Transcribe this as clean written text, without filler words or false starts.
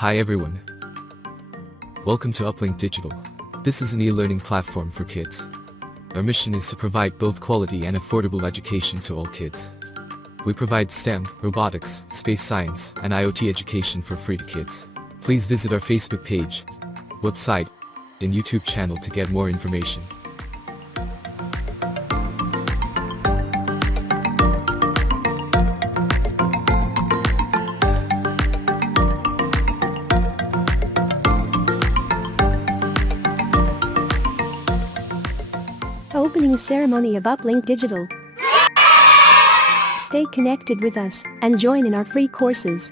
Hi everyone. Welcome to Uplink.Digital. This is an e-learning platform for kids. Our mission is to provide both quality and affordable education to all kids. We provide STEM, robotics, space science, and IoT education for free to kids. Please visit our Facebook page, website, and YouTube channel to get more information. Opening ceremony of Uplink.Digital. Stay connected with us and join in our free courses.